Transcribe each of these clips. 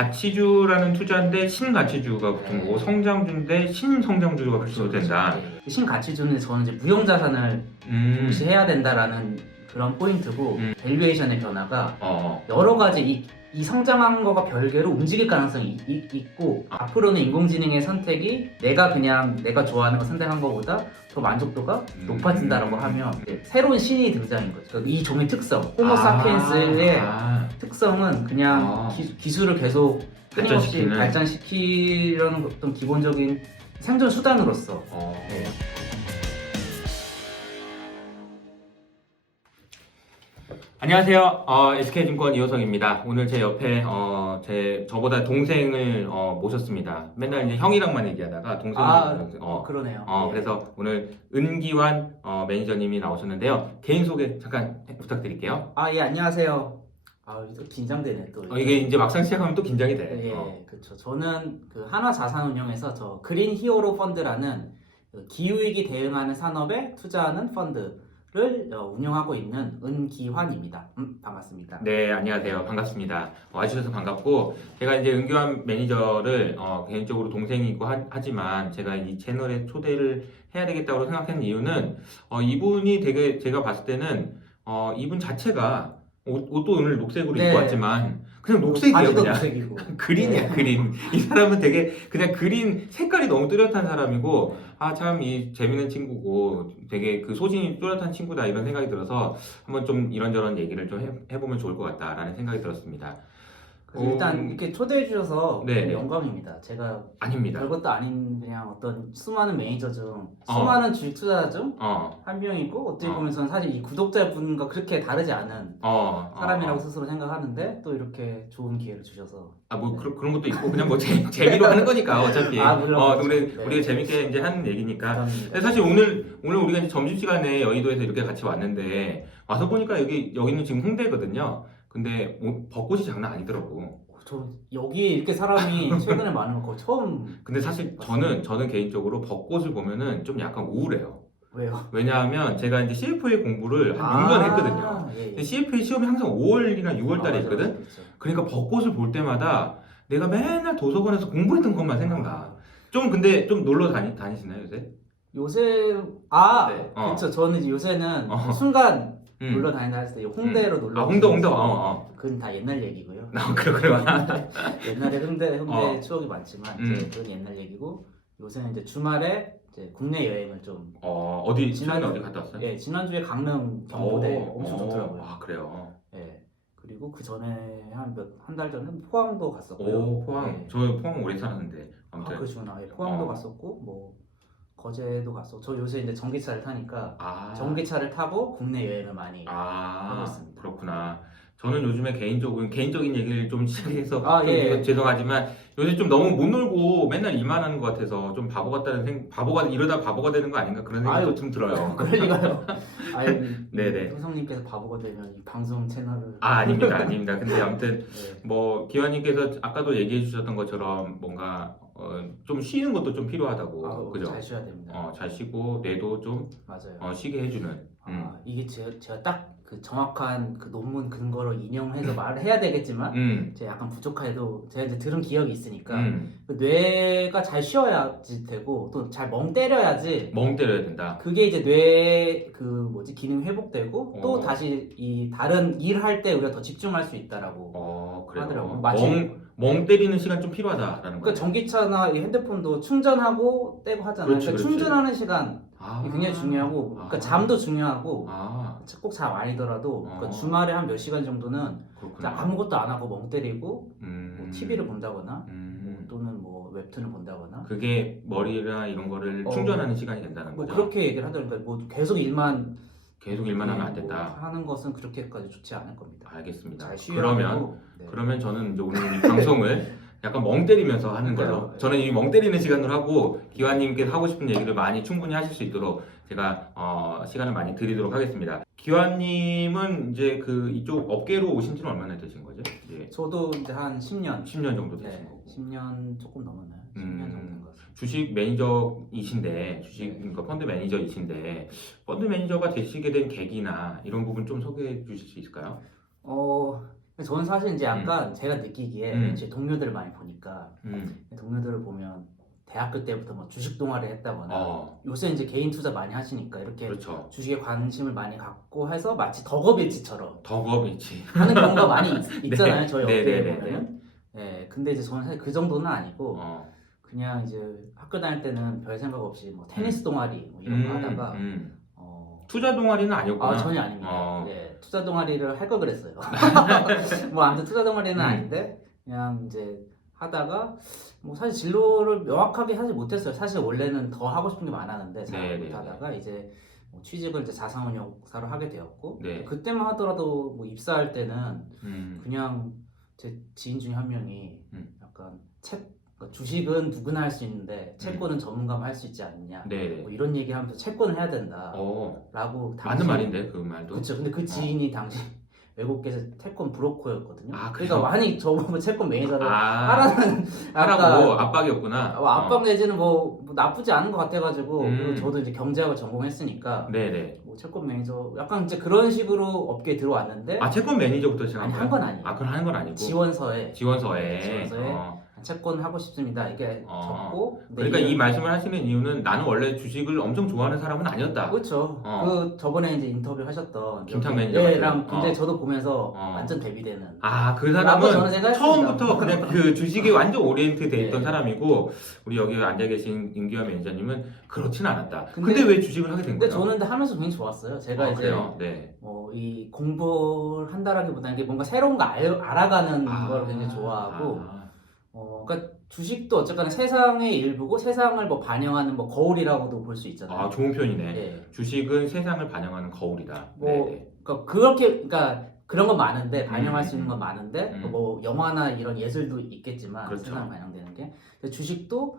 가치주라는 투자인데 신가치주가 붙은 거고 성장주인데 신성장주가 붙어도 된다. 신가치주는 저는 이제 무형자산을 중시해야 된다라는 그런 포인트고 밸류에이션의 변화가 여러 가지 이 성장한 거가 별개로 움직일 가능성이 있고 앞으로는 인공지능의 선택이 내가 좋아하는 거 선택한 거보다 더 만족도가 높아진다라고 하면 새로운 신이 등장인 거죠. 그러니까 이 종의 특성, 호모 사피엔스의 특성은 그냥 기술을 계속 끊임없이 발전시키려는 어떤 기본적인 생존 수단으로서 네. 안녕하세요. SK증권 이호성입니다. 오늘 제 옆에 저보다 동생을 모셨습니다. 맨날 이제 형이랑만 얘기하다가 동생을 그러네요. 그래서 오늘 은기환 매니저님이 나오셨는데요. 개인 소개 잠깐 부탁드릴게요. 예, 안녕하세요. 또 긴장되네 또. 이게 이제 막상 시작하면 또 긴장이 돼. 그렇죠. 저는 그 하나자산운용에서 저 그린 히어로 펀드라는 그 기후위기 대응하는 산업에 투자하는 펀드를 운영하고 있는 은기환입니다. 반갑습니다. 네, 안녕하세요. 반갑습니다. 와주셔서 반갑고, 제가 이제 은기환 매니저를 개인적으로 동생이고 하지만 제가 이 채널에 초대를 해야 되겠다고 생각한 이유는 이분이 되게 제가 봤을 때는 이분 자체가 옷도 오늘 녹색으로 입고 왔지만 그냥 녹색이에요. 그냥 녹색이고. 그린이야, 그린. 이 사람은 되게 그냥 그린 색깔이 너무 뚜렷한 사람이고 참 이 재밌는 친구고 되게 그 소신이 뚜렷한 친구다 이런 생각이 들어서 한번 좀 이런저런 얘기를 좀 해보면 좋을 것 같다라는 생각이 들었습니다. 일단 이렇게 초대해 주셔서 네. 영광입니다. 제가 아닙니다. 별것도 아닌 그냥 어떤 수많은 매니저 중 수많은 주식 투자자 중 한 명이고 어떻게 보면 저는 사실 이 구독자분과 그렇게 다르지 않은 사람이라고 스스로 생각하는데 또 이렇게 좋은 기회를 주셔서 뭐 그런 것도 있고 그냥 뭐 재미로 하는 거니까 어차피 물론 우리가 재밌게 이제 하는 얘기니까. 근데 사실 오늘 우리가 이제 점심시간에 여의도에서 이렇게 같이 왔는데 와서 보니까 여기는 지금 홍대거든요. 근데 벚꽃이 장난 아니더라고. 저 여기에 이렇게 사람이 최근에 많은 거 처음. 근데 사실 저는 개인적으로 벚꽃을 보면은 좀 약간 우울해요. 왜요? 왜냐하면 제가 이제 CFA 공부를 한 6년 했거든요. 근데 CFA 시험이 항상 5월이나 6월 달에 있거든. 그렇죠. 그러니까 벚꽃을 볼 때마다 내가 맨날 도서관에서 공부했던 것만 생각나. 좀 근데 좀 놀러 다니시나요 요새? 네. 그렇죠. 저는 요새는 순간 놀러 다닌다 했을 때 홍대로 놀러. 홍대. 그건 다 옛날 얘기고요. 그러구나. 옛날에 홍대 추억이 많지만 이제 그건 옛날 얘기고 요새는 이제 주말에 이제 국내 여행을 좀. 지난해 어디 갔다 왔어요? 예, 지난주에 강릉 경보대 엄청 좋더라고요. 그래요. 예. 그리고 그 전에 한 달 전에 포항도 갔었고요. 포항. 예. 저 포항 오래 살았는데. 아무튼. 그러시구나. 포항도 갔었고 뭐 거제도 갔어. 저 요새 이제 전기차를 타니까 전기차를 타고 국내 여행을 많이 하고 있습니다. 그렇구나. 저는 요즘에 개인적인 얘기를 좀 시작해서 죄송하지만 요새 좀 너무 못 놀고 맨날 일만 하는 것 같아서 좀 이러다 바보가 되는 거 아닌가 그런 생각도 좀 들어요. 그럴 리가요. 네네. 효성님께서 바보가 되면 이 방송 채널을. 아닙니다. 근데 아무튼 뭐 기환님께서 아까도 얘기해 주셨던 것처럼 뭔가 좀 쉬는 것도 좀 필요하다고. 그죠? 잘 쉬어야 됩니다. 잘 쉬고 뇌도 좀 맞아요. 쉬게 해주는. 이게 제가 딱 그 정확한 그 논문 근거를 인용해서 말을 해야 되겠지만 제가 약간 부족해도 제가 이제 들은 기억이 있으니까 그 뇌가 잘 쉬어야지 되고 또 잘 멍 때려야 된다. 그게 이제 뇌 기능 회복되고 또 다시 이 다른 일 할 때 우리가 더 집중할 수 있다라고 하더라고요. 멍 때리는 시간 좀 필요하다라는 거예요. 그러니까 전기차나 이 핸드폰도 충전하고 떼고 하잖아요. 그렇지. 충전하는 시간 굉장히 중요하고, 그러니까 잠도 중요하고, 꼭 잠 아니더라도 그러니까 주말에 한 몇 시간 정도는 아무것도 안 하고 멍 때리고 뭐 TV를 본다거나 또는 뭐 웹툰을 본다거나. 그게 머리나 이런 거를 충전하는 시간이 된다는 거죠. 그렇게 얘기를 하더라고요. 뭐 계속 일만 하면 안 된다. 하는 것은 그렇게까지 좋지 않을 겁니다. 알겠습니다. 잘 쉬어야 그러면 저는 이제 오늘 이 방송을 약간 멍 때리면서 하는 걸로. 저는 이 멍 때리는 시간으로 하고 기환님께서 하고 싶은 얘기를 많이 충분히 하실 수 있도록 제가 시간을 많이 드리도록 하겠습니다. 기환님은 이제 이쪽 업계로 오신 지는 얼마나 되신 거죠? 저도 이제 한 10년 정도 되신 거고. 10년 조금 넘었나요? 10년 정도 된 것 같습니다. 주식 매니저이신데 그러니까 펀드 매니저이신데 펀드 매니저가 되시게 된 계기나 이런 부분 좀 소개해 주실 수 있을까요? 저는 사실 이제 약간 제가 느끼기에 제 동료들을 많이 보니까 동료들을 보면 대학교 때부터 뭐 주식 동아리 했다거나 요새 이제 개인 투자 많이 하시니까 이렇게 그렇죠. 주식에 관심을 많이 갖고 해서 마치 덕업일지처럼 덕업일지 하는 경우가 많이 있잖아요. 저희 네, 업계에 네, 네, 보면은. 네, 근데 이제 저는 사실 그 정도는 아니고 그냥 이제 학교 다닐 때는 별 생각 없이 뭐 테니스 동아리 뭐 이런 거 하다가 투자 동아리는 아니었구나. 전혀 아닙니다. 네, 투자 동아리를 할 걸 그랬어요. 뭐 아무튼 투자 동아리는 아닌데 그냥 이제 하다가 뭐 사실 진로를 명확하게 하지 못했어요. 사실 원래는 더 하고 싶은 게 많았는데 잘 못하다가 이제 뭐 취직을 이제 자산운용사로 하게 되었고 그때만 하더라도 뭐 입사할 때는 그냥 제 지인 중에 한 명이 약간 그러니까 주식은 누구나 할 수 있는데 채권은 전문가만 할 수 있지 않느냐 뭐 이런 얘기를 하면서 채권을 해야 된다라고 맞는 말인데 그 말도 그렇죠. 근데 그 지인이 당시 외국계에서 채권 브로커였거든요. 아, 그러니까 많이 저보고 채권 매니저를 하라는 하라고 압박이었구나. 압박 내지는 뭐 나쁘지 않은 것 같아가지고 그리고 저도 이제 경제학을 전공했으니까 뭐 채권 매니저 약간 이제 그런 식으로 업계에 들어왔는데 채권 매니저부터 시작한 한 건 아니에요. 그건 하는 건 아니고 지원서에 지원서에 채권 하고 싶습니다 이게 적고 그러니까 이 말씀을 하시는 이유는 나는 원래 주식을 엄청 좋아하는 사람은 아니었다. 그렇죠. 그 저번에 이제 인터뷰 하셨던 김창 매니저랑 굉장히 저도 보면서 완전 대비되는 그 사람은 처음부터 그냥 그 주식에 완전 오리엔트 돼 있던 사람이고 우리 여기 앉아 계신 임기환 매니저님은 그렇진 않았다. 근데 왜 주식을 하게 된 거예요? 근데 저는 하면서 굉장히 좋았어요. 제가 이제 이 공부를 한다라기보다는 이게 뭔가 새로운 거 알아가는 걸 굉장히 좋아하고 그러니까 주식도 어쨌거나 세상의 일부고 세상을 뭐 반영하는 뭐 거울이라고도 볼 수 있잖아요. 좋은 표현이네. 주식은 세상을 반영하는 거울이다. 그러니까 그러니까 그런 건 많은데 반영할 수 있는 건 많은데 뭐 영화나 이런 예술도 있겠지만 그렇죠. 세상 반영되는 게 근데 주식도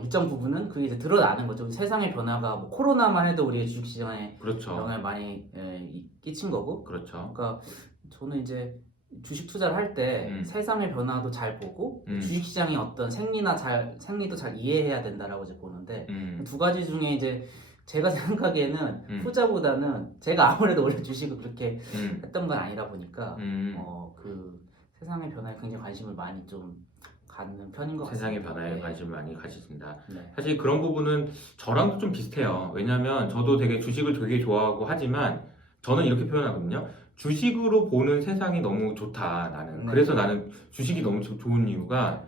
일정 부분은 그게 이제 드러나는 거죠. 세상의 변화가 뭐 코로나만 해도 우리 주식시장에 영향을 많이 끼친 거고. 그렇죠. 그러니까 저는 이제 주식 투자를 할 때 세상의 변화도 잘 보고 주식시장의 어떤 생리도 잘 이해해야 된다라고 이제 보는데 두 가지 중에 이제 제가 생각하기에는 후자보다는 제가 아무래도 원래 주식을 그렇게 했던 건 아니라 보니까 그 세상의 변화에 굉장히 관심을 많이 좀 갖는 편인 것 같습니다. 세상의 변화에 관심을 많이 가지신다. 네. 사실 그런 부분은 저랑도 좀 비슷해요. 왜냐하면 저도 되게 주식을 되게 좋아하고 하지만 저는 이렇게 표현하거든요. 주식으로 보는 세상이 너무 좋다 나는. 그래서 나는 주식이 너무 좋은 이유가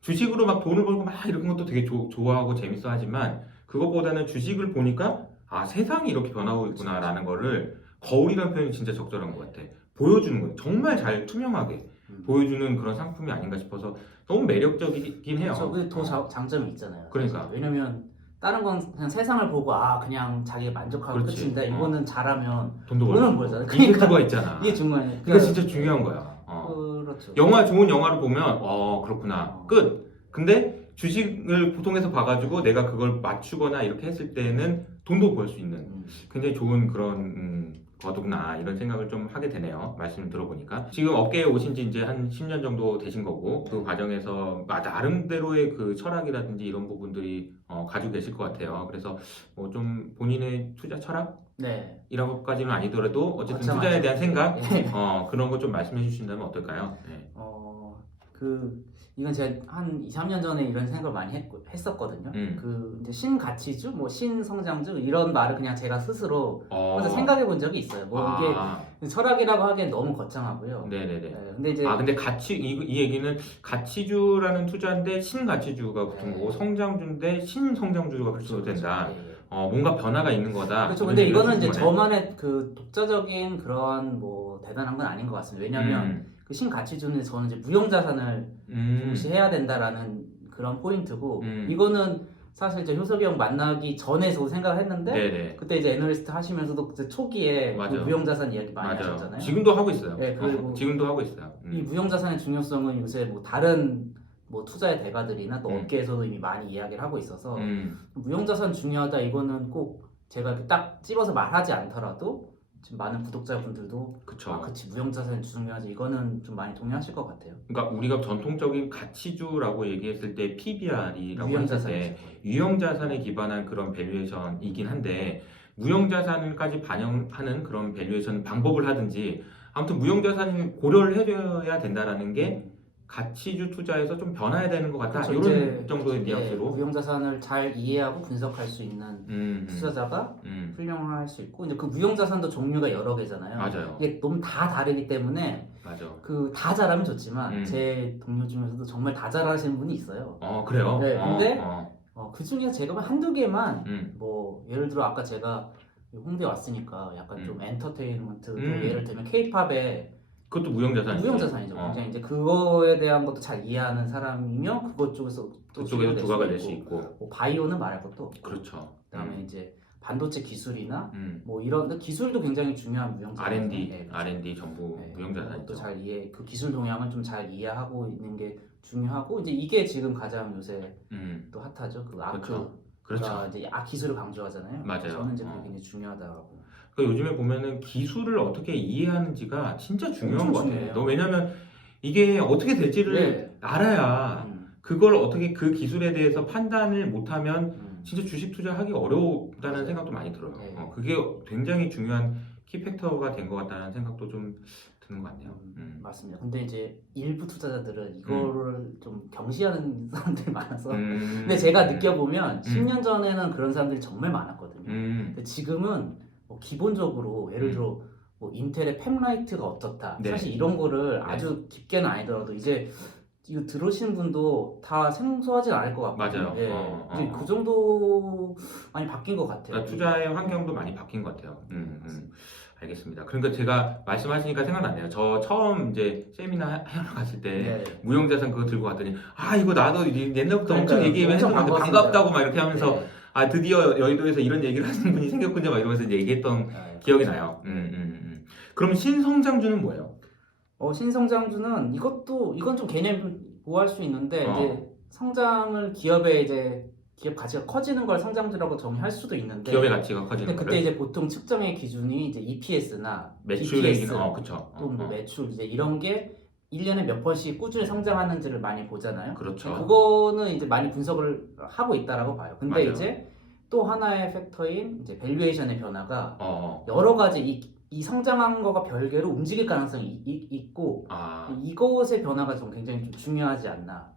주식으로 막 돈을 벌고 막 이런 것도 되게 좋아하고 재밌어 하지만 그것보다는 주식을 보니까 세상이 이렇게 변하고 있구나 라는 거를 거울이라는 표현이 진짜 적절한 것 같아. 보여주는 거예요. 정말 잘 투명하게 보여주는 그런 상품이 아닌가 싶어서 너무 매력적이긴 해요. 그게 더 장점이 있잖아요. 그러니까. 왜냐면 다른 건 그냥 세상을 보고 그냥 자기가 만족하고 끝인데 이거는 잘하면 돈을 벌잖아요. 그러니까 있잖아. 이게 중요해. 그게 진짜 중요한 거야. 그렇죠. 좋은 영화를 보면 그렇구나 끝. 근데 주식을 보통해서 봐가지고 내가 그걸 맞추거나 이렇게 했을 때는 돈도 벌 수 있는 굉장히 좋은 그런 거구나 이런 생각을 좀 하게 되네요. 말씀을 들어보니까 지금 업계에 오신 지 이제 한 10년 정도 되신 거고 그 과정에서 나름대로의 그 철학이라든지 이런 부분들이 가지고 계실 것 같아요. 그래서 뭐 좀 본인의 투자 철학? 이라고까지는 아니더라도 어쨌든 투자에 대한 생각 그런 거 좀 말씀해 주신다면 어떨까요? 이건 제가 한 2, 3년 전에 이런 생각을 많이 했었거든요. 그 이제 신가치주, 뭐 신성장주 이런 말을 그냥 제가 스스로 혼자 생각해 본 적이 있어요. 뭐 이게 철학이라고 하기엔 너무 거창하고요. 근데 이제 근데 이 얘기는 가치주라는 투자인데 신가치주가 붙은 거고 성장주인데 신성장주가 붙어도 된다. 뭔가 변화가 있는 거다. 그렇죠. 근데 이거는 이제 저만의 그 독자적인 그런 뭐 대단한 건 아닌 것 같습니다. 왜냐하면 그 신가치주는 저는 이제 무형자산을 중시해야 된다라는 그런 포인트고 이거는 사실 이제 효석이 형 만나기 전에도 생각을 했는데 그때 이제 애널리스트 하시면서도 그때 초기에 그 무형자산 이야기 많이 하셨잖아요. 지금도 하고 있어요. 그리고 지금도 하고 있어요. 이 무형자산의 중요성은 요새 뭐 다른 뭐 투자의 대가들이나 또 업계에서도 이미 많이 이야기를 하고 있어서 무형자산 중요하다 이거는 꼭 제가 딱 집어서 말하지 않더라도 지금 많은 구독자분들도 그치 무형자산 중요하지 이거는 좀 많이 동의하실 것 같아요. 그러니까 우리가 전통적인 가치주라고 얘기했을 때 PBR이라고 했을 때 유형자산에 기반한 그런 밸류에이션이긴 한데 무형자산까지 반영하는 그런 밸류에이션 방법을 하든지 아무튼 무형자산을 고려를 해줘야 된다라는 게 가치주 투자에서 좀 변화해야 되는 것 같다. 그렇죠. 이런 정도의 뉘앙스로. 무형자산을 잘 이해하고 분석할 수 있는 투자자가 훌륭할 수 있고, 이제 그 무형자산도 종류가 여러 개잖아요. 맞아요. 이게 너무 다 다르기 때문에 맞아. 그 다 잘하면 좋지만 제 동료 중에서도 정말 다 잘하시는 분이 있어요. 그래요? 네, 근데 그 중에 제가 한두 개만 뭐 예를 들어 아까 제가 홍대 왔으니까 약간 좀 엔터테인먼트 예를 들면 케이팝에 그것도 무형자산이죠. 무형자산이죠. 굉장히 이제 그거에 대한 것도 잘 이해하는 사람이면 그것 쪽에서 또 그쪽에서 두각을 낼 수 있고. 뭐 바이오는 말할 것도 없고. 그렇죠. 그다음에 이제 반도체 기술이나 뭐 이런 기술도 굉장히 중요한 무형자산. R&D, 네, 그렇죠. R&D 전부 무형자산이죠. 또 잘 이해, 그 기술 동향을 좀 잘 이해하고 있는 게 중요하고, 이제 이게 지금 가장 요새 또 핫하죠. 그 아크. 그렇죠. 이제 기술을 강조하잖아요. 맞아요. 저는 이제 그게 굉장히 중요하다고. 그러니까 요즘에 보면은 기술을 어떻게 이해하는지가 진짜 중요한 것 중요해요. 같아요. 왜냐면 이게 어떻게 될지를 알아야 그걸 어떻게 그 기술에 대해서 판단을 못하면 진짜 주식 투자하기 어렵다는 맞아요. 생각도 많이 들어요. 네. 그게 굉장히 중요한 키팩터가 된 것 같다는 생각도 좀 드는 것 같네요. 맞습니다. 근데 이제 일부 투자자들은 이거를 좀 경시하는 사람들이 많아서 근데 제가 느껴보면 10년 전에는 그런 사람들이 정말 많았거든요. 근데 지금은 뭐 기본적으로 예를 들어 뭐 인텔의 팹라이트가 어떻다, 네. 사실 이런 거를 네. 아주 깊게는 아니더라도 이제 이거 들으신 분도 다 생소하진 않을 것 같고. 맞아요. 이제 그 정도 많이 바뀐 것 같아요. 그러니까 투자의 환경도 많이 바뀐 것 같아요. 알겠습니다. 그러니까 제가 말씀하시니까 생각났네요. 저 처음 이제 세미나 하러 갔을 때 무형자산 그거 들고 갔더니 이거 나도 옛날부터 엄청 얘기했는데 반갑다고 막 이렇게 하면서 드디어 여의도에서 이런 얘기를 하시는 분이 생겼군요 막 이러면서 이제 얘기했던 기억이 나요. 그럼 신성장주는 뭐예요? 신성장주는 이건 좀 개념 보호할 수 있는데 이제 성장을 기업의 이제 기업 가치가 커지는 걸 성장주라고 정의할 수도 있는데 기업의 가치가 커지는 근데 그때 이제 보통 측정의 기준이 이제 EPS나 매출액이 그쵸. 또 뭐 매출 이제 이런 게 1년에 몇 번씩 꾸준히 성장하는지를 많이 보잖아요. 그렇죠. 그거는 이제 많이 분석을 하고 있다라고 봐요. 근데 맞아요. 이제 또 하나의 팩터인 이제 밸류에이션의 변화가 여러 가지 이 성장한 거가 별개로 움직일 가능성이 있고 이것의 변화가 좀 굉장히 좀 중요하지 않나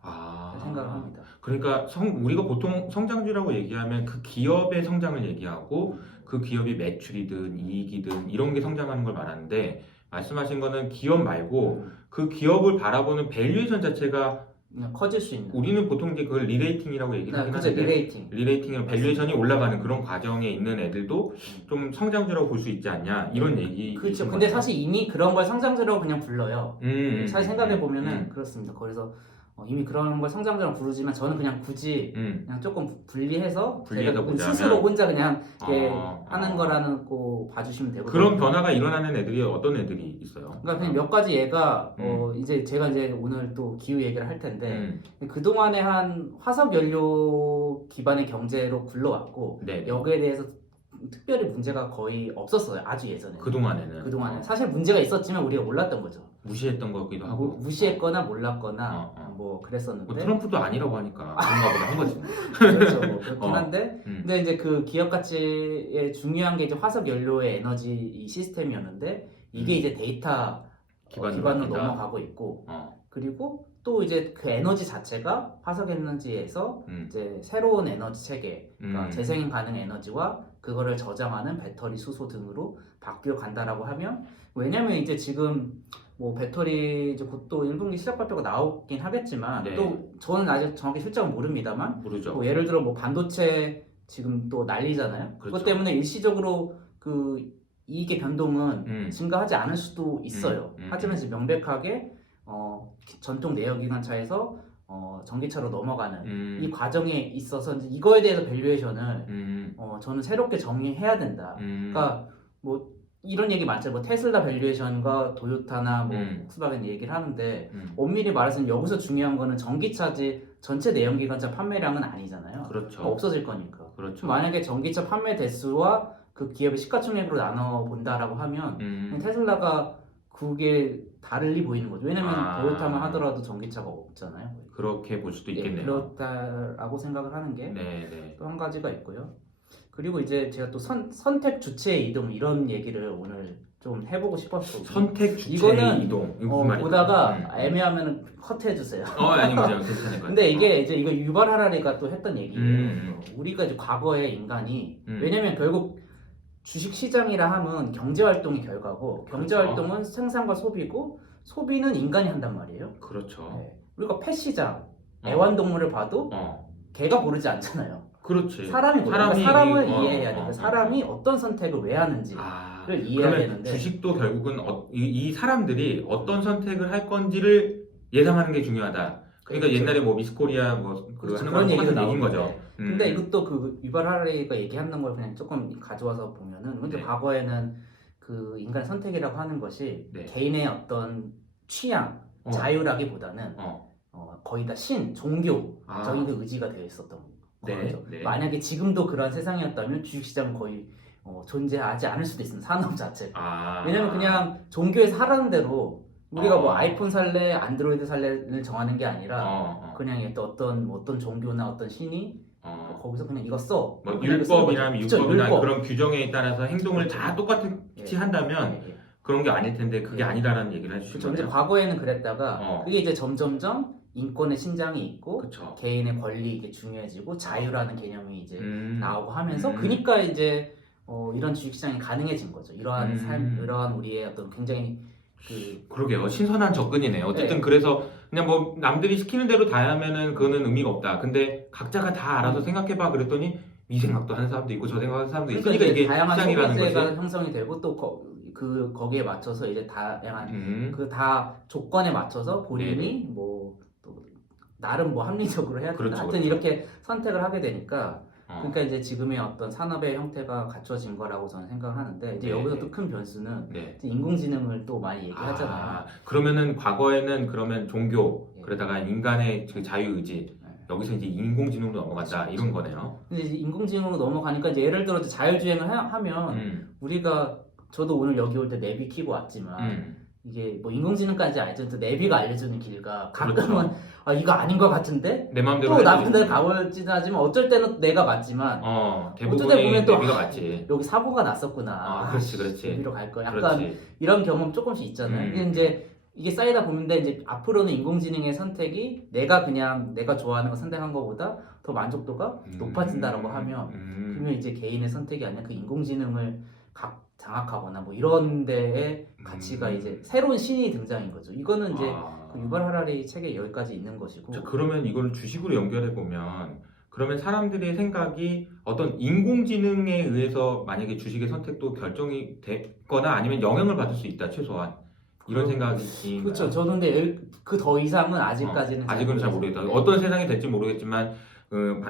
생각을 합니다. 그러니까 우리가 보통 성장주라고 얘기하면 그 기업의 성장을 얘기하고 그 기업이 매출이든 이익이든 이런 게 성장하는 걸 말하는데 말씀하신 거는 기업 말고 그 기업을 바라보는 밸류에이션 자체가 그냥 커질 수 있는. 우리는 보통 이제 그걸 리레이팅이라고 얘기를 하긴 하는데 리레이팅이랑 밸류에이션이 올라가는 그런 과정에 있는 애들도 좀 성장주라고 볼 수 있지 않냐 이런 얘기. 그렇죠. 근데 사실 이미 그런 걸 성장주라고 그냥 불러요. 사실 생각해 보면은 그렇습니다. 그래서 이미 그런 걸 성장주라고 부르지만 저는 그냥 굳이 그냥 조금 분리해서 제가 스스로 혼자 그냥 하는 거라는 거 봐주시면 되고. 그런 변화가 일어나는 애들이 어떤 애들이 있어요? 그러니까 그냥 몇 가지 얘가 이제 제가 이제 오늘 또 기후 얘기를 할 텐데 그 동안에 한 화석 연료 기반의 경제로 굴러왔고 여기에 대해서 특별히 문제가 거의 없었어요. 아주 예전에. 그동안에는 사실 문제가 있었지만 우리가 몰랐던 거죠. 무시했던 거기도 하고. 무시했거나 몰랐거나 뭐 그랬었는데. 뭐 트럼프도 아니라고 하니까 그런가 보다 한 거지. 그렇죠. 뭐 그렇긴 한데. 근데 이제 그 기업 가치의 중요한 게 이제 화석 연료의 에너지 이 시스템이었는데 이게 이제 데이터 기반으로 넘어가고 있고. 그리고 또 이제 그 에너지 자체가 화석 에너지에서 이제 새로운 에너지 체계, 그러니까 재생 가능 에너지와 그거를 저장하는 배터리, 수소 등으로 바뀌어 간다라고 하면, 왜냐면 이제 지금 뭐 배터리 이제 곧 또 1분기 시작 발표가 나오긴 하겠지만 또 저는 아직 정확히 실적은 모릅니다만 뭐 예를 들어 뭐 반도체 지금 또 난리잖아요. 그것 때문에 일시적으로 그 이익의 변동은 증가하지 않을 수도 있어요. 하지만 이제 명백하게 전통 내연기관차에서 전기차로 넘어가는 이 과정에 있어서 이제 이거에 대해서 밸류에이션을 저는 새롭게 정의해야 된다. 그러니까 뭐 이런 얘기 많죠. 뭐 테슬라 밸류에이션과 도요타나 뭐 폭스바겐 얘기를 하는데 엄밀히 말해서 여기서 중요한 거는 전기차지 전체 내연기관차 판매량은 아니잖아요. 그렇죠. 없어질 거니까. 그렇죠. 만약에 전기차 판매 대수와 그 기업의 시가총액으로 나눠 본다라고 하면 테슬라가 그게 다르게 보이는 거죠. 왜냐면 도요타만 하더라도 전기차가 없잖아요. 그렇게 볼 수도 있겠네요. 그렇다라고 생각을 하는 게 또 한 가지가 있고요. 그리고 이제 제가 또 선택 주체의 이동 이런 얘기를 오늘 좀 해보고 싶었고 선택 주체 이거는 이동 이거 무슨 말이야? 보다가 애매하면은 커트해주세요. 아니 뭐죠 괜찮을 것 같아요. 근데 이게 이제 이거 유발 하라리가 또 했던 얘기예요. 우리가 이제 과거에 인간이 왜냐면 결국 주식 시장이라 함은 경제 활동의 결과고 경제 그렇죠. 활동은 생산과 소비고 소비는 인간이 한단 말이에요. 그렇죠. 네. 우리가 펫 시장 애완동물을 봐도 개가 고르지 않잖아요. 그렇지. 사람이 고르니까 사람을 이해해야 되니까 어. 사람이 어떤 선택을 왜 하는지를 이해해야 그러면 되는데 주식도 결국은 이 사람들이 어떤 선택을 할 건지를 예상하는 게 중요하다. 그러니까 그렇죠. 옛날에 뭐 미스코리아 뭐 그렇죠. 하는 그런 거랑 얘기가 똑같은 얘기인 나오는데. 거죠. 근데 이것도 그 유발 하라리가 얘기하는 걸 그냥 조금 가져와서 보면은 근데 네. 과거에는 그 인간 선택이라고 하는 것이 네. 개인의 어떤 취향, 자유라기보다는 거의 다 종교적인 그 의지가 되어 있었던 거죠. 네. 만약에 지금도 그런 세상이었다면 주식시장은 거의 존재하지 않을 수도 있습니다. 산업 자체가. 왜냐면 그냥 종교에서 하라는 대로 우리가 뭐 아이폰 살래, 안드로이드 살래를 정하는 게 아니라 그냥 어떤 종교나 어떤 신이 거기서 그냥 이거 써. 뭐 율법이나 그런 규정에 따라서 행동을 그렇죠. 다 똑같이 한다면 그런 게 아닐 텐데 그게 아니다라는 얘기를 해주신 그렇죠. 이제 거죠. 과거에는 그랬다가 그게 이제 점점점 인권의 신장이 있고 그쵸. 개인의 권리 이게 중요해지고 자유라는 개념이 이제 나오고 하면서 음. 그러니까 이제 이런 주식시장이 가능해진 거죠. 이러한 삶, 이러한 우리의 어떤 굉장히 그러게요. 신선한 접근이네요. 어쨌든 네. 그래서 그냥 뭐 남들이 시키는 대로 다 하면은 그거는 의미가 없다. 근데 각자가 다 알아서 생각해봐 그랬더니 이 생각도 하는 사람도 있고 저 생각하는 사람도 그러니까 있으니까 이제 이게 다양한 시장이라는 소비재가 것이 형성이 되고 또 거기에 맞춰서 이제 다양한 그 다 조건에 맞춰서 본인이 뭐 또 나름 뭐 합리적으로 해야 된다. 그렇죠, 하여튼 그렇죠. 이렇게 선택을 하게 되니까 그러니까 이제 지금의 어떤 산업의 형태가 갖춰진 거라고 저는 생각하는데 이제 여기서 또 큰 변수는 이제 인공지능을 또 많이 얘기하잖아요. 그러면은 과거에는 그러면 종교 예. 그러다가 인간의 그 자유의지 여기서 이제 인공지능으로 넘어간다 그렇죠. 이런 거네요. 근데 이제 인공지능으로 넘어가니까 이제 예를 들어 자율주행을 하면 우리가 저도 오늘 여기 올 때 내비 키고 왔지만 이게 뭐 인공지능까지 알죠. 또 내비가 알려주는 길가 가끔은 그렇죠. 이거 아닌 것 같은데 내 마음대로 또 나쁜 데를 가볼지는 하지만 어쩔 때는 내가 맞지만 대부분이 보면 또 내비가 맞지. 여기 사고가 났었구나. 그렇지. 여기로 갈 거야. 약간 그렇지. 이런 경험 조금씩 있잖아요. 근데 이제 이게 쌓이다 보면 이제 앞으로는 인공지능의 선택이 내가 좋아하는 거 선택한 것보다 더 만족도가 높아진다라고 하면 그러면 이제 개인의 선택이 아니라 그 인공지능을 장악하거나 뭐 이런 데에 가치가 이제 새로운 신이 등장인 거죠. 이거는 이제 그 유발 하라리 책에 여기까지 있는 것이고. 자, 그러면 이걸 주식으로 연결해 보면 그러면 사람들의 생각이 어떤 인공지능에 의해서 만약에 주식의 선택도 결정이 됐거나 아니면 영향을 받을 수 있다 최소한 이런 생각이 그렇죠. 저는 근데 그 더 이상은 아직까지는 잘 모르겠다. 어떤 세상이 될지 모르겠지만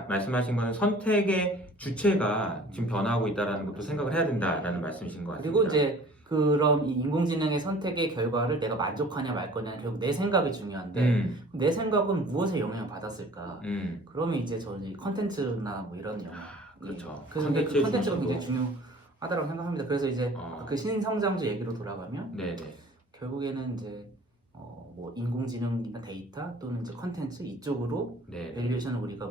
말씀하신 거는 선택의 주체가 지금 변화하고 있다라는 것도 생각을 해야 된다라는 말씀이신 것 같습니다. 그리고 이제 그럼 이 인공지능의 선택의 결과를 내가 만족하냐 말 거냐 결국 내 생각이 중요한데 내 생각은 무엇에 영향을 받았을까? 그러면 이제 저는 컨텐츠나 뭐 이런 영향. 그렇죠. 그래서 그 컨텐츠가 굉장히 중요하다고 생각합니다. 그래서 이제 그 신성장주 얘기로 돌아가면 결국에는 이제 뭐 인공지능이나 데이터 또는 이제 컨텐츠 이쪽으로 밸류에이션을 우리가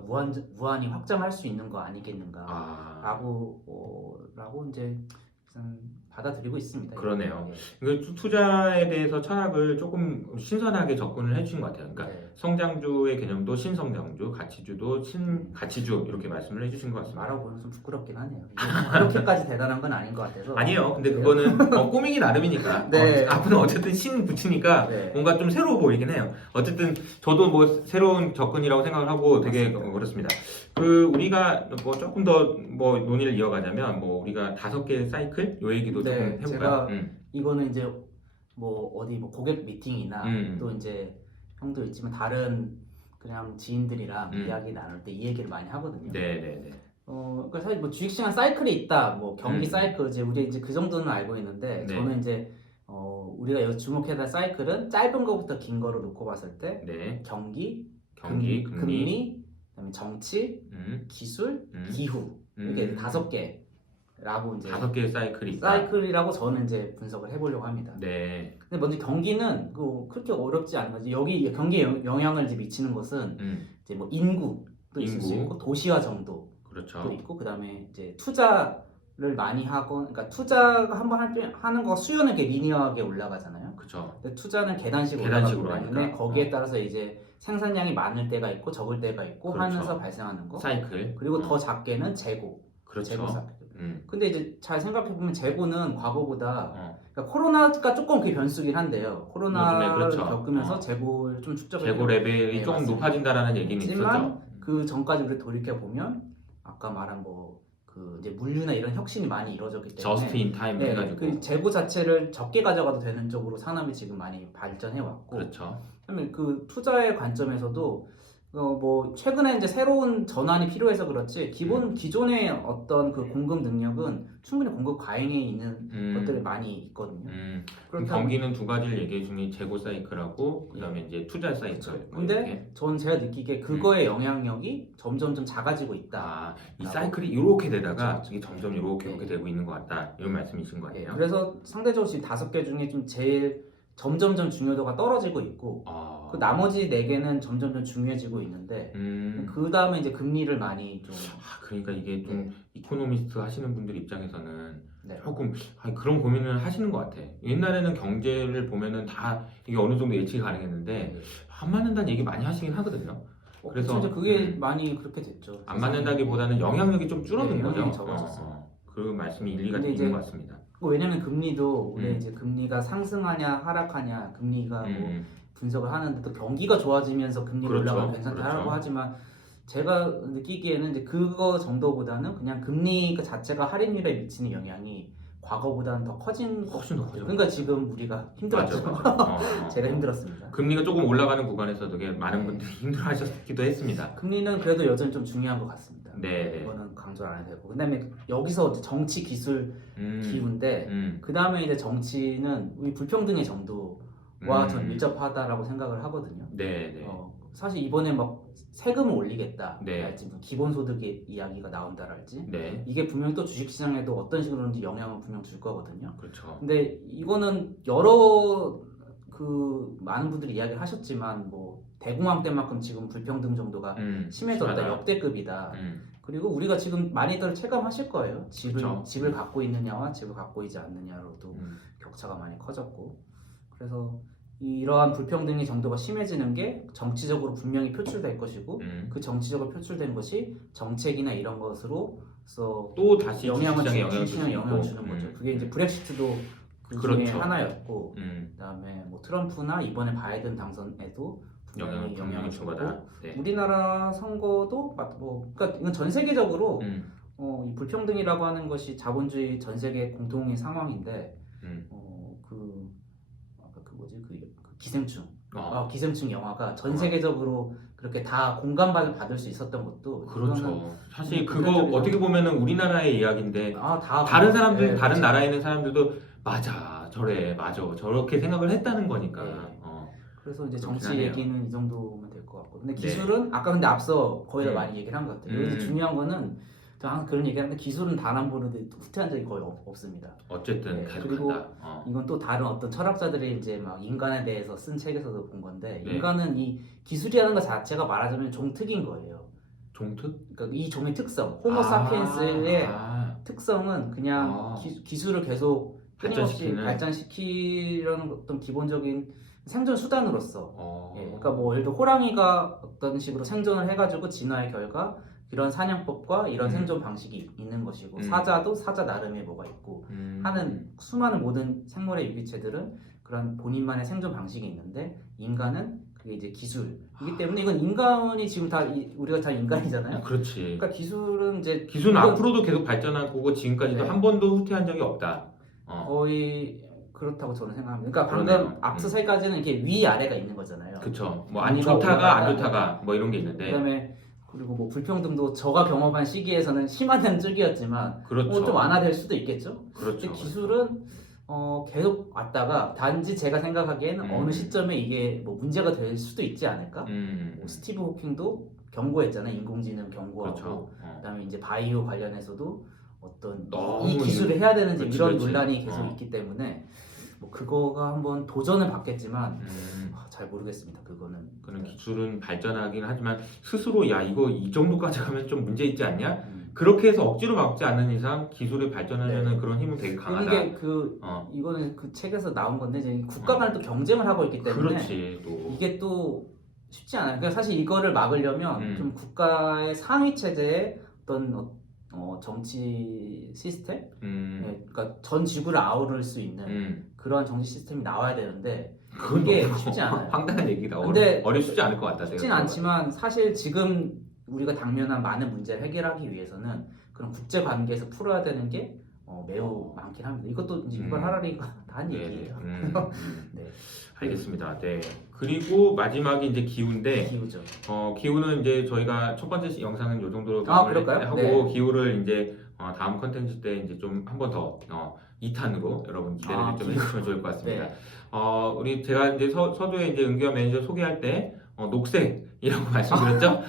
무한히 확장할 수 있는 거 아니겠는가 라고 이제 받아들이고 있습니다. 그러네요. 투자에 대해서 철학을 조금 신선하게 접근을 해주신 것 같아요. 그러니까 성장주의 개념도 신성장주, 가치주도 신가치주 이렇게 말씀을 해주신 것 같습니다. 말하고 보면 좀 부끄럽긴 하네요. 그렇게까지 대단한 건 아닌 것 같아서. 아니에요. 근데 그거는 꾸미기 나름이니까. 앞으로 어쨌든 신 붙이니까 뭔가 좀 새로워 보이긴 해요. 어쨌든 저도 뭐 새로운 접근이라고 생각을 하고 되게 그렇습니다. 우리가 뭐 조금 더 뭐 논의를 이어가자면 뭐 우리가 5개의 사이클 요 얘기도 조금 해볼까요? 제가 이거는 이제 뭐 어디 뭐 고객 미팅이나 또 이제 형도 있지만 다른 그냥 지인들이랑 이야기 나눌 때 이 얘기를 많이 하거든요. 그러니까 사실 뭐 주식시장 사이클이 있다, 뭐 경기 사이클 우리 이제 그 정도는 알고 있는데 저는 이제 우리가 여기 주목해야 될 사이클은 짧은 거부터 긴 거로 놓고 봤을 때 경기, 금리, 그다음에 정치, 기술, 기후 이렇게 5개라고 이제 5개의 사이클이 있다. 사이클이라고 저는 이제 분석을 해보려고 합니다. 근데 먼저 경기는 그렇게 어렵지 않은 거지. 여기 경기에 영향을 이제 미치는 것은 이제 뭐 인구도 있을 수 있고 도시화 정도도 있고 그다음에 이제 투자 많이 하고, 그러니까 투자가 한번 하는 거 수요는 이렇게 리니어하게 올라가잖아요. 그렇죠. 근데 투자는 계단식으로 계단식으로 올라가기 때문에 하니까. 거기에 따라서 이제 생산량이 많을 때가 있고 적을 때가 있고 그렇죠. 하면서 발생하는 거. 사이클. 그리고 더 작게는 재고. 그렇죠. 재고 사이클. 음. 근데 이제 잘 생각해 보면 재고는 과거보다 어. 그러니까 코로나가 조금 그게 변수긴 한데요. 코로나를 요즘에 그렇죠. 겪으면서 재고를 좀 축적을 재고 레벨이 네, 조금 맞습니다. 높아진다라는 얘기는 하지만 있었죠. 그 전까지 우리 돌이켜 보면 아까 말한 뭐 그 이제 물류나 이런 혁신이 많이 이루어졌기 때문에 저스트 인 타임 네, 해가지고. 그 재고 자체를 적게 가져가도 되는 쪽으로 산업이 지금 많이 발전해 왔고, 그렇죠. 그다음에 그 투자의 관점에서도 뭐 최근에 이제 새로운 전환이 필요해서 그렇지 기존의 어떤 그 공급 능력은 충분히 공급 과잉에 있는 것들이 많이 있거든요. 그럼 그렇다면- 경기는 두 가지를 얘기해 중에 재고 사이클하고 그다음에 이제 투자 사이클. 뭐 근데 이렇게. 전 제가 느끼기에 그거의 영향력이 점점 좀 작아지고 있다. 아, 이 사이클이 이렇게 되다가 그렇죠. 이게 점점 이렇게 네. 되고 있는 것 같다. 이런 말씀이신 거 네, 아니에요? 그래서 상대적으로 지금 5개 중에 좀 제일 점점점 중요도가 떨어지고 있고 그 나머지 4개는 점점점 중요해지고 있는데 그 다음에 이제 금리를 많이 좀 그러니까 이게 좀 이코노미스트 하시는 분들 입장에서는 네. 조금 그런 고민을 하시는 것 같아. 옛날에는 경제를 보면은 다 이게 어느 정도 예측이 가능했는데 안 맞는다는 얘기 많이 하시긴 하거든요. 그래서 이제 그게 많이 그렇게 됐죠. 안 맞는다기보다는 영향력이 좀 줄어든 네, 거죠. 영향이 적어졌어요. 그 말씀이 일리가 근데 있는 이제 것 같습니다. 왜냐면 금리도 우리 이제 금리가 상승하냐 하락하냐 금리가 뭐 분석을 하는데 또 경기가 좋아지면서 금리가 그렇죠. 올라가면 괜찮다라고 하지만 제가 느끼기에는 이제 그거 정도보다는 그냥 금리 그 자체가 할인율에 미치는 영향이 과거보다는 더 커진 훨씬 더 커져. 그러니까 지금 우리가 힘들었죠. 맞아. 제가 힘들었습니다. 금리가 조금 올라가는 구간에서 되게 많은 분들이 힘들어하셨기도 했습니다. 금리는 그래도 여전히 좀 중요한 것 같습니다. 네. 이거는 강조를 안 해도 되고 그다음에 여기서 이제 정치 기술 기후인데 그 다음에 이제 정치는 우리 불평등의 정도와 전 밀접하다라고 생각을 하거든요. 네. 사실 이번에 막 세금을 올리겠다, 네. 할지 기본소득의 이야기가 나온다랄지 네. 이게 분명히 또 주식시장에도 어떤 식으로든지 영향을 분명 줄 거거든요. 그렇죠. 근데 이거는 여러 그 많은 분들이 이야기를 하셨지만 뭐 대공황 때만큼 지금 불평등 정도가 심해졌다, 심하다. 역대급이다. 그리고 우리가 지금 많이들 체감하실 거예요. 그쵸. 집을 갖고 있느냐와 집을 갖고 있지 않느냐로도 격차가 많이 커졌고 그래서 이러한 불평등의 정도가 심해지는 게 정치적으로 분명히 표출될 것이고 그 정치적으로 표출된 것이 정책이나 이런 것으로서 또 다시 영향을 주식시장에 영향을 주는 거죠. 그게 이제 브렉시트도 그 중에 그렇죠. 하나였고 그다음에 뭐 트럼프나 이번에 바이든 당선에도 분명히 영향을 준 거다. 네. 우리나라 선거도 뭐 그러니까 이건 전 세계적으로 이 불평등이라고 하는 것이 자본주의 전 세계 공통의 상황인데 그 기생충 기생충 영화가 전 세계적으로 그렇게 다 공감을 받을 수 있었던 것도 그렇죠. 사실 그거 어떻게 보면은 우리나라의 이야기인데 다 다른 사람들 다른 그렇죠. 나라에 있는 사람들도 맞아 저렇게 생각을 했다는 거니까. 그래서 이제 그렇긴 정치 하네요. 얘기는 이 정도면 될 것 같고 근데 네. 기술은 아까 근데 앞서 거의 다 많이 얘기를 한 것 같아요. 여기서 중요한 거는 저 항상 그런 얘기하는데 기술은 단 한 번도 후퇴한 적이 거의 없습니다. 어쨌든 네, 계속 그리고 한다. 이건 또 다른 어떤 철학자들이 이제 막 인간에 대해서 쓴 책에서도 본 건데 네. 인간은 이 기술이라는 것 자체가 말하자면 종특인 거예요. 종특? 그러니까 이 종의 특성, 호모 사피엔스의 특성은 그냥 기술을 계속 끊임없이 발전시키려는 어떤 기본적인 생존 수단으로서 그러니까 뭐 예를 들어 호랑이가 어떤 식으로 생존을 해가지고 진화의 결과 이런 사냥법과 이런 생존 방식이 있는 것이고 사자도 사자 나름의 뭐가 있고 하는 수많은 모든 생물의 유기체들은 그런 본인만의 생존 방식이 있는데 인간은 그게 이제 기술이기 때문에 이건 인간이 지금 다 우리가 다 인간이잖아요. 그렇지. 그러니까 기술은 이제 기술은 앞으로도 계속 발전할 거고 지금까지도 네. 한 번도 후퇴한 적이 없다. 거의 그렇다고 저는 생각합니다. 그러니까 그러네요. 방금 앞서 세 가지는 이렇게 위 아래가 있는 거잖아요. 그렇죠. 뭐 안 좋다가 안 좋다가 뭐 이런 게 있는데. 그다음에 그리고 뭐 불평등도 저가 경험한 시기에서는 심한 쪽이었지만 그렇죠. 좀 완화될 수도 있겠죠. 그렇죠. 근데 기술은 계속 왔다가 단지 제가 생각하기에는 어느 시점에 이게 뭐 문제가 될 수도 있지 않을까? 뭐 스티브 호킹도 경고했잖아요. 인공지능 경고하고 그렇죠. 그다음에 이제 바이오 관련해서도 어떤 너무 이 기술을 해야 되는지 그렇지, 이런 그렇지. 논란이 계속 있기 때문에 뭐 그거가 한번 도전을 받겠지만 잘 모르겠습니다. 그거는 그런 기술은 발전하긴 하지만 스스로 야 이거 이 정도까지 가면 좀 문제 있지 않냐? 그렇게 해서 억지로 막지 않는 이상 기술이 발전하려는 네. 그런 힘은 되게 강하다. 이게 어. 이거는 그 책에서 나온 건데 이제 국가 간에 또 경쟁을 하고 있기 때문에 그렇지 또. 이게 또 쉽지 않아요. 그러니까 사실 이거를 막으려면 좀 국가의 상위 체제의 어떤 정치 시스템, 네, 그러니까 전 지구를 아우를 수 있는 그런 정치 시스템이 나와야 되는데 그게 쉽지 않아요. 황당한 얘기다. 근데 어렵지 않을 것 같다. 쉽진 않지만 사실 지금 우리가 당면한 많은 문제를 해결하기 위해서는 그런 국제 관계에서 풀어야 되는 게 매우 많긴 합니다. 이것도 이제 유발 하라리가 다 한 얘기예요. 네. 알겠습니다. 네. 그리고 마지막이 이제 기후인데, 기후죠. 기후는 이제 저희가 첫 번째 영상은 이 정도로 그럴까요? 하고 네. 기후를 이제 다음 컨텐츠 때 이제 좀 한 번 더 2탄으로 여러분 기대를 좀 해주시면 좋을 것 같습니다. 네. 우리 제가 이제 서두에 이제 은규와 매니저 소개할 때 녹색이라고 말씀드렸죠.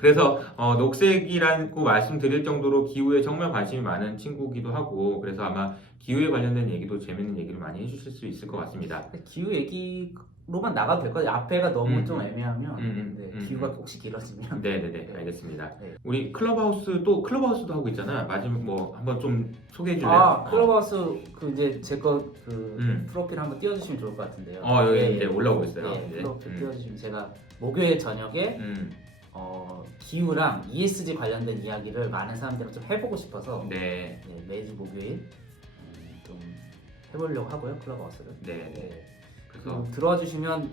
그래서 녹색이라고 말씀드릴 정도로 기후에 정말 관심이 많은 친구기도 하고 그래서 아마 기후에 관련된 얘기도 재밌는 얘기를 많이 해주실 수 있을 것 같습니다. 기후 얘기로만 나가도 될 것 같아요. 앞에가 너무 좀 애매하면 기후가 혹시 길어지면 네네네 알겠습니다. 네. 우리 클럽하우스도 하고 있잖아. 마지막 뭐 한번 좀 소개해 줄래요? 클럽하우스 그 이제 제 거 그 프로필 한번 띄워주시면 좋을 것 같은데요. 여기 이제 올라오고 있어요. 네, 이제. 프로필 띄워주시면 제가 목요일 저녁에 기후랑 ESG 관련된 이야기를 많은 사람들이랑 좀 해보고 싶어서 네. 매주 목요일 좀 해보려고 하고요 클럽하우스를. 네. 그래서 들어와 주시면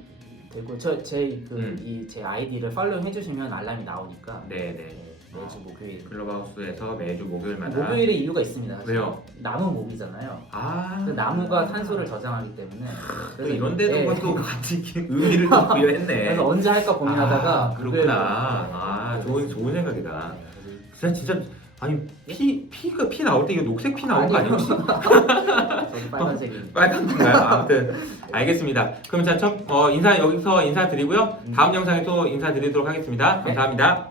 되고 제 아이디를 팔로우 해주시면 알람이 나오니까. 매주 목요일. 클럽하우스에서 매주 목요일마다. 목요일에 이유가 있습니다. 사실. 왜요? 나무 모기잖아요. 그 나무가 탄소를 저장하기 때문에. 그래서 이런 데도 또 같이 의미를 또 부여했네. 그래서 언제 할까 고민하다가 그렇구나. 좋은 생각이다. 진짜 아니 피 나올 때 이거 녹색 피 나온 거 아니야 혹시? 저는 빨간색이. 빨간 건가요? 아무튼 알겠습니다. 그럼 자 여기서 인사드리고요. 다음 영상에 또 인사드리도록 하겠습니다. 감사합니다.